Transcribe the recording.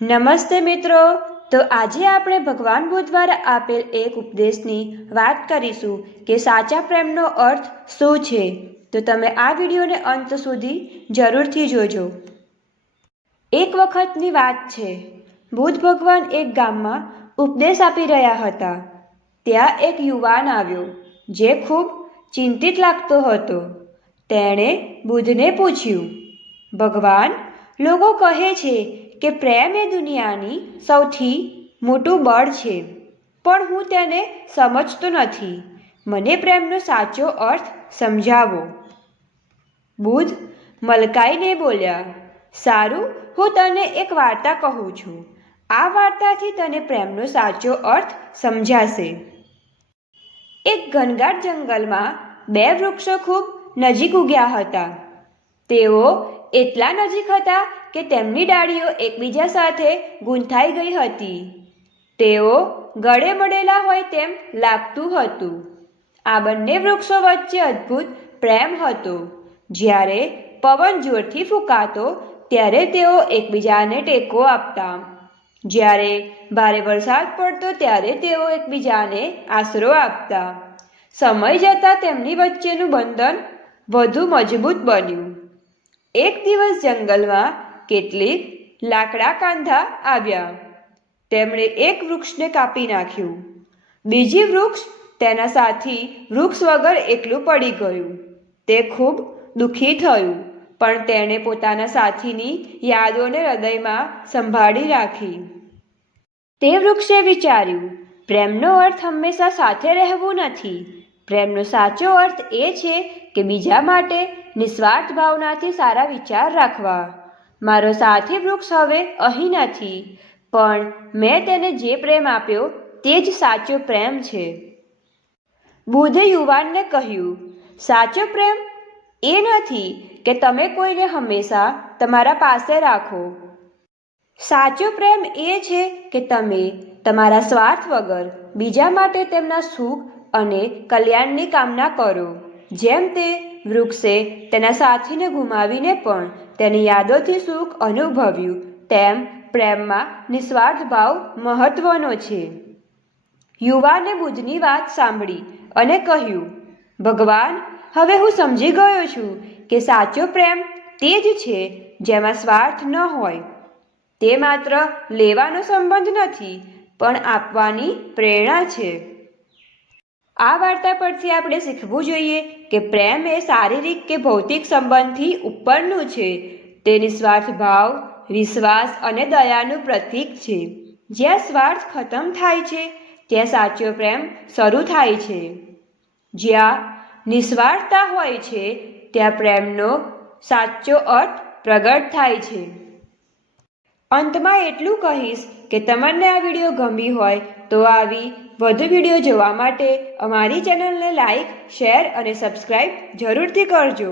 નમસ્તે મિત્રો, તો આજે આપણે ભગવાન બુદ્ધ દ્વારા આપેલ એક ઉપદેશની વાત કરીશું કે સાચા પ્રેમનો અર્થ શું છે। તો તમે આ વિડીયોને અંત સુધી જરૂરથી જોજો। એક વખતની વાત છે, બુદ્ધ ભગવાન એક ગામમાં ઉપદેશ આપી રહ્યા હતા। ત્યાં એક યુવાન આવ્યો જે ખૂબ ચિંતિત લાગતો હતો। તેણે બુદ્ધને પૂછ્યું, ભગવાન, લોકો કહે છે કે પ્રેમ એ દુનિયાની સૌથી મોટું બળ છે, પણ હું તેને સમજતો નથી। મને પ્રેમનો સાચો અર્થ સમજાવો। બુદ્ધ મલકાઈને બોલ્યા, સારું, હું તને એક વાર્તા કહું છું। આ વાર્તાથી તને પ્રેમનો સાચો અર્થ સમજાશે। એક ઘનઘાટ જંગલમાં બે વૃક્ષો ખૂબ નજીક ઉગ્યા હતા। તેઓ એટલા નજીક હતા કે તેમની ડાળીઓ એકબીજા સાથે ગૂંથાઈ ગઈ હતી। તેઓ ગળે મળેલા હોય તેમ લાગતું હતું। આ બંને વૃક્ષો વચ્ચે અદ્ભુત પ્રેમ હતો। જ્યારે પવન જોરથી ફૂંકાતો ત્યારે તેઓ એકબીજાને ટેકો આપતા। જ્યારે ભારે વરસાદ પડતો ત્યારે તેઓ એકબીજાને આશરો આપતા। સમય જતાં તેમની વચ્ચેનું બંધન વધુ મજબૂત બન્યું। એક દિવસ જંગલમાં કેટલીક લાકડા કાંધા આવ્યા। તેમણે એક વૃક્ષને કાપી નાખ્યું। બીજી વૃક્ષ તેના સાથી વૃક્ષ વગર એકલું પડી ગયું। તે ખૂબ દુઃખી થયું, પણ તેણે પોતાના સાથીની યાદોને હૃદયમાં સંભાળી રાખી। તે વૃક્ષે વિચાર્યું, પ્રેમનો અર્થ હંમેશા સાથે રહેવું નથી। પ્રેમનો સાચો અર્થ એ છે કે બીજા માટે નિસ્વાર્થ ભાવનાથી સારા વિચાર રાખવા। મારો સાથી વૃક્ષ હવે અહીં નથી, પણ મેં તેને જે પ્રેમ આપ્યો તે જ સાચો પ્રેમ છે। બુદ્ધે યુવાનને કહ્યું, સાચો પ્રેમ એ નથી કે તમે કોઈને હંમેશા તમારા પાસે રાખો। સાચો પ્રેમ એ છે કે તમે તમારા સ્વાર્થ વગર બીજા માટે તેમના સુખ અને કલ્યાણની કામના કરો। જેમ તે વૃક્ષે તેના સાથીને ગુમાવીને પણ તેની યાદોથી સુખ અનુભવ્યું, તેમ પ્રેમમાં નિસ્વાર્થ ભાવ મહત્વનો છે। યુવાને બુદ્ધની વાત સાંભળી અને કહ્યું, ભગવાન, હવે હું સમજી ગયો છું કે સાચો પ્રેમ તે જ છે જેમાં સ્વાર્થ ન હોય। તે માત્ર લેવાનો સંબંધ નથી, પણ આપવાની પ્રેરણા છે। આ વાર્તા પરથી આપણે શીખવું જોઈએ કે પ્રેમ એ શારીરિક કે ભૌતિક સંબંધથી ઉપરનું છે। તે નિસ્વાર્થ ભાવ, વિશ્વાસ અને દયાનું પ્રતીક છે। જ્યાં સ્વાર્થ ખતમ થાય છે, ત્યાં સાચો પ્રેમ શરૂ થાય છે। જ્યાં નિસ્વાર્થતા હોય છે, ત્યાં પ્રેમનો સાચો અર્થ પ્રગટ થાય છે। અંતમાં એટલું કહીશ કે તમને આ વિડીયો ગમી હોય તો આવી વધુ વિડીયો જોવા માટે અમારી ચેનલને લાઈક, શેર અને સબસ્ક્રાઈબ જરૂરથી કરજો।